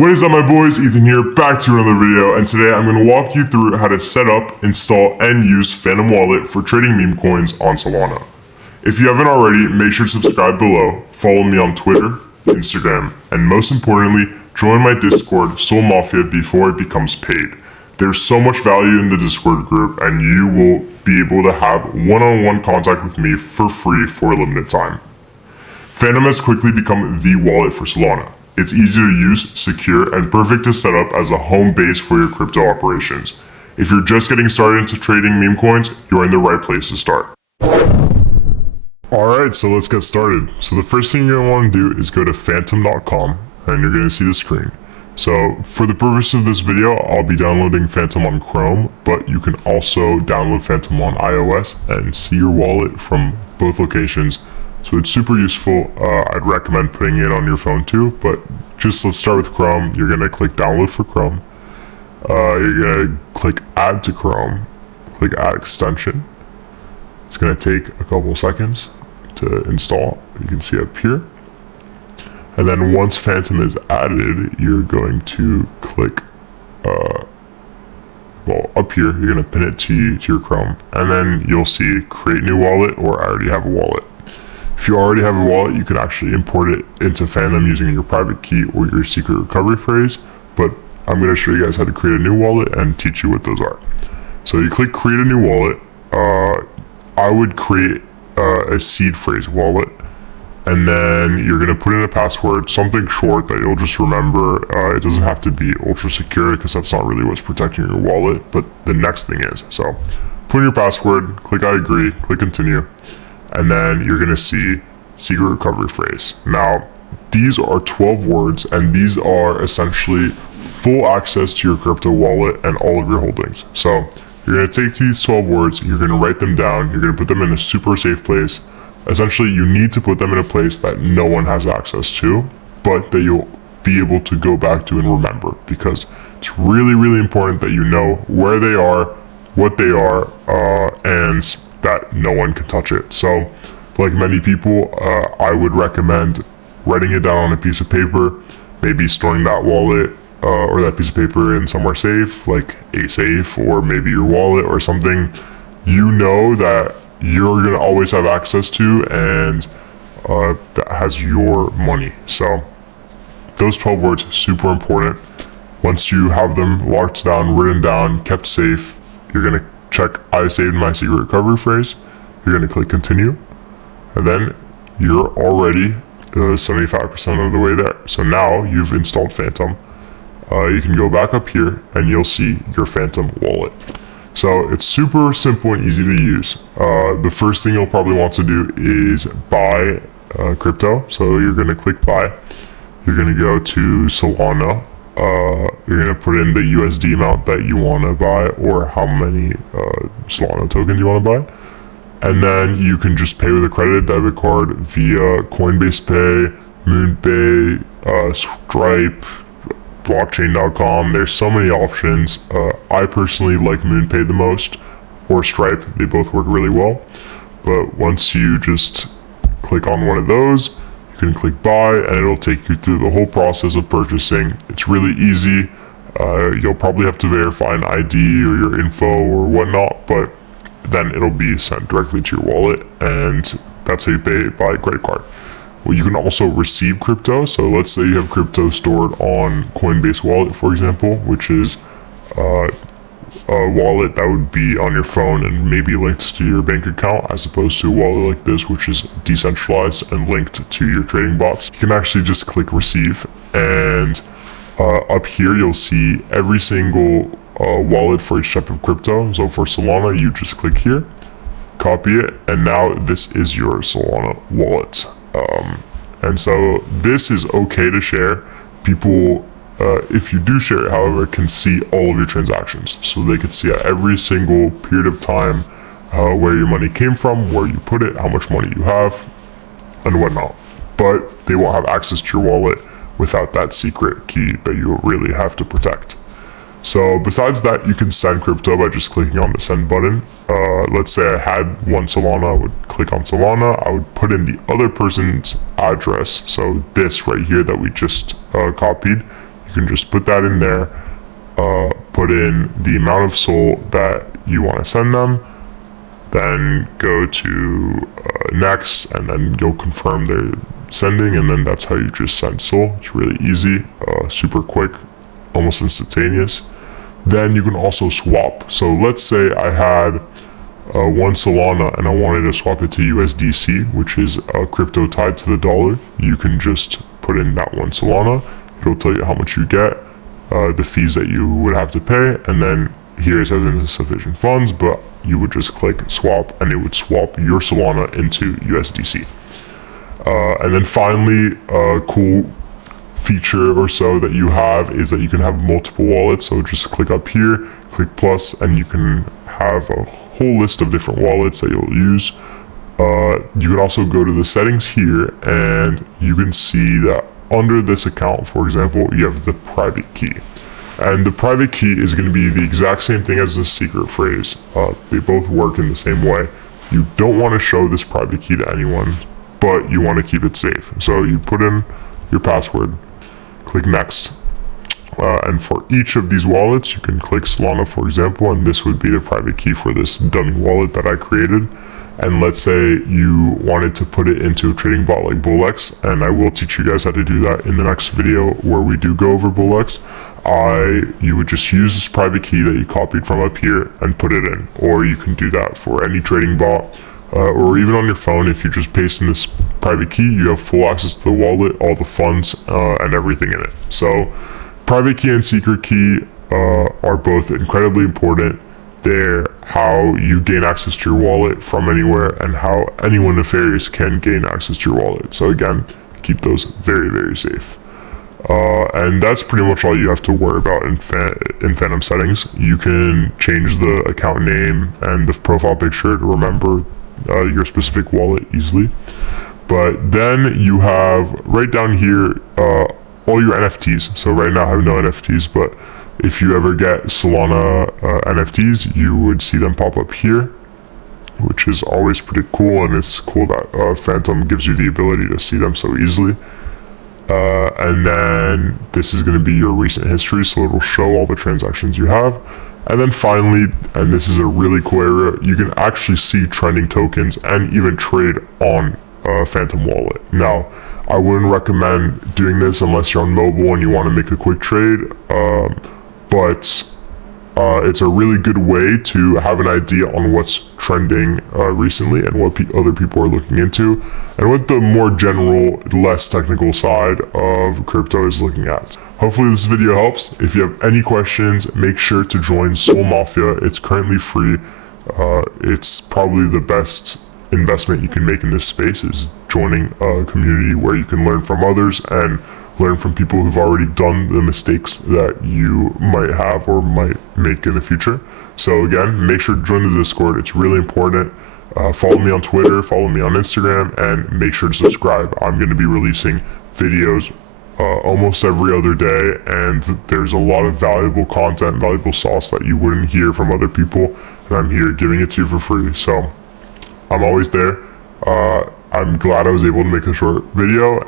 What is up, my boys? Ethan here, back to another video, and today I'm going to walk you through how to set up, install, and use Phantom Wallet for trading meme coins on Solana. If you haven't already, make sure to subscribe below, follow me on Twitter, Instagram, and most importantly, join my Discord, Soul Mafia, before it becomes paid. There's so much value in the Discord group, and you will be able to have one-on-one contact with me for free for a limited time. Phantom has quickly become the wallet for Solana. It's easy to use, secure, and perfect to set up as a home base for your crypto operations. If you're just getting started into trading meme coins, you're in the right place to start. Alright, so let's get started. So the first thing you're going to want to do is go to phantom.com, and you're going to see the screen. So for the purpose of this video, I'll be downloading Phantom on Chrome, but you can also download Phantom on iOS and see your wallet from both locations. So it's super useful. I'd recommend putting it on your phone too, but just let's start with Chrome. You're gonna click download for Chrome. You're gonna click add to Chrome, click add extension. It's gonna take a couple seconds to install. You can see up here. And then once Phantom is added, you're going to click, up here, you're gonna pin it to your Chrome, and then you'll see create new wallet or I already have a wallet. If you already have a wallet, you can actually import it into Phantom using your private key or your secret recovery phrase, but I'm going to show you guys how to create a new wallet and teach you what those are. So you click create a new wallet. I would create a seed phrase wallet, and then you're going to put in a password, something short that you'll just remember. It doesn't have to be ultra secure because that's not really what's protecting your wallet, but the next thing is. So put in your password, click I agree, click continue. And then you're going to see secret recovery phrase. Now, these are 12 words, and these are essentially full access to your crypto wallet and all of your holdings. So you're going to take these 12 words, you're going to write them down, you're going to put them in a super safe place. Essentially, you need to put them in a place that no one has access to, but that you'll be able to go back to and remember, because it's really, really important that you know where they are, what they are, and that no one can touch it. So like many people, I would recommend writing it down on a piece of paper, maybe storing that wallet or that piece of paper in somewhere safe, like a safe or maybe your wallet or something you know that you're going to always have access to, and that has your money. So those 12 words, super important. Once you have them locked down, written down, kept safe, you're going to check I saved my secret recovery phrase. You're going to click continue, and then you're already 75% of the way there. So now you've installed Phantom. You can go back up here and you'll see your Phantom wallet. So it's super simple and easy to use. The first thing you'll probably want to do is buy crypto. So you're going to click buy. You're going to go to Solana. You're going to put in the USD amount that you want to buy, or how many Solana tokens you want to buy. And then you can just pay with a credit debit card via Coinbase Pay, MoonPay, Stripe, blockchain.com. There's so many options. I personally like MoonPay the most, or Stripe. They both work really well. But once you just click on one of those, you can click buy, and it'll take you through the whole process of purchasing. It's really easy. You'll probably have to verify an ID or your info or whatnot, but then it'll be sent directly to your wallet, and that's how you pay by credit card. Well, you can also receive crypto. So let's say you have crypto stored on Coinbase Wallet, for example, which is a wallet that would be on your phone and maybe linked to your bank account, as opposed to a wallet like this, which is decentralized and linked to your trading bots. You can actually just click receive, and up here you'll see every single wallet for each type of crypto. So for Solana, you just click here, copy it, and now this is your Solana wallet. And so this is okay to share. People, if you do share it, however, can see all of your transactions. So they can see at every single period of time where your money came from, where you put it, how much money you have, and whatnot. But they won't have access to your wallet without that secret key that you really have to protect. So besides that, you can send crypto by just clicking on the send button. Let's say I had one Solana, I would click on Solana, I would put in the other person's address. So this right here that we just copied, you You can just put that in there, put in the amount of SOL that you want to send them, then go to next, and then you'll confirm their sending, and then that's how you just send SOL. It's really easy, super quick, almost instantaneous. Then you can also swap. So let's say I had one Solana and I wanted to swap it to USDC, which is a crypto tied to the dollar. You can just put in that one Solana. It'll tell you how much you get, the fees that you would have to pay, and then here it says insufficient funds, but you would just click swap and it would swap your Solana into USDC. And then finally, a cool feature or so that you have is that you can have multiple wallets. So just click up here, click plus, and you can have a whole list of different wallets that you'll use. You can also go to the settings here, and you can see that under this account, for example, you have the private key. And the private key is going to be the exact same thing as the secret phrase. They both work in the same way. You don't want to show this private key to anyone, but you want to keep it safe. So you put in your password, click next. And for each of these wallets, you can click Solana, for example, and this would be the private key for this dummy wallet that I created. And let's say you wanted to put it into a trading bot like BullX, and I will teach you guys how to do that in the next video where we do go over BullX. You would just use this private key that you copied from up here and put it in, or you can do that for any trading bot, or even on your phone. If you just paste in this private key, you have full access to the wallet, all the funds, and everything in it. So private key and secret key are both incredibly important. They're how you gain access to your wallet from anywhere, and how anyone nefarious can gain access to your wallet. So again, keep those very, very safe. And that's pretty much all you have to worry about in Phantom settings. You can change the account name and the profile picture to remember your specific wallet easily. But then you have right down here all your NFTs. So right now I have no NFTs, but if you ever get Solana NFTs, you would see them pop up here, which is always pretty cool. And it's cool that Phantom gives you the ability to see them so easily. And then this is going to be your recent history, so it will show all the transactions you have. And then finally, and this is a really cool area, you can actually see trending tokens and even trade on Phantom wallet. Now, I wouldn't recommend doing this unless you're on mobile and you want to make a quick trade, but it's a really good way to have an idea on what's trending recently and what other people are looking into, and what the more general, less technical side of crypto is looking at. Hopefully this video helps. If you have any questions, make sure to join Sol Mafia. It's currently free. It's probably the best investment you can make in this space, is joining a community where you can learn from others and learn from people who've already done the mistakes that you might have or might make in the future. So again, make sure to join the Discord. It's really important. Follow me on Twitter, follow me on Instagram, and make sure to subscribe. I'm going to be releasing videos almost every other day, and there's a lot of valuable content, valuable sauce that you wouldn't hear from other people, and I'm here giving it to you for free. So I'm always there. I'm glad I was able to make a short video.